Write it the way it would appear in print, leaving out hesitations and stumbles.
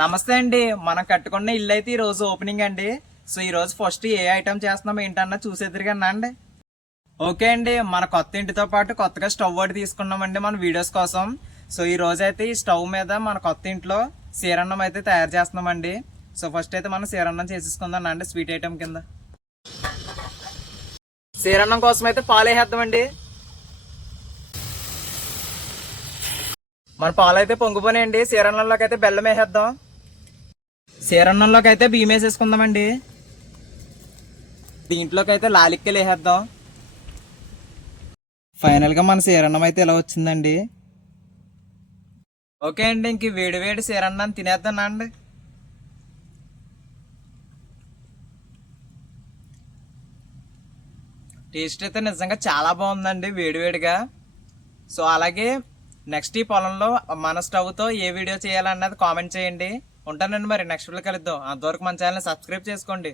నమస్తే అండి. మనం కట్టుకున్న ఇల్లు అయితే ఈ రోజు ఓపెనింగ్ అండి. సో ఈ రోజు ఫస్ట్ ఏ ఐటమ్ చేస్తున్నాం ఏంటన్నా చూసేద్దరు కన్నా అండి. ఓకే అండి, మన కొత్త ఇంటితో పాటు కొత్తగా స్టవ్ ఒకటి తీసుకున్నామండి మన వీడియోస్ కోసం. సో ఈ రోజు అయితే ఈ స్టవ్ మీద మన కొత్త ఇంట్లో సీరన్నం అయితే తయారు చేస్తున్నామండి. సో ఫస్ట్ అయితే మనం సీరన్నం చేసేసుకుందాం అండి స్వీట్ ఐటమ్ కింద. సీరన్నం కోసం అయితే పాలు వేసేద్దామండి. మన పాలు అయితే పొంగిపోయినాయండి. సీరన్నంలోకి అయితే బెల్లం వేసేద్దాం. సీరన్నంలోకి అయితే బియ్యం వేసేసుకుందామండి. దీంట్లోకి అయితే లాలిక్కలు వేసేద్దాం. ఫైనల్గా మన సీరన్నం అయితే ఇలా వచ్చిందండి. ఓకే అండి, ఇంక వేడి వేడి సీరన్నం తినేద్దాం అండి. టేస్ట్ అయితే నిజంగా చాలా బాగుందండి వేడివేడిగా. సో అలాగే నెక్స్ట్ ఈ పొలంలో మన స్టవ్తో ఏ వీడియో చేయాలన్నది కామెంట్ చేయండి. ఉంటానండి, మరి నెక్స్ట్ వీడియో కలుద్దాం. అంతవరకు మన ఛానల్ని సబ్స్క్రైబ్ చేసుకోండి.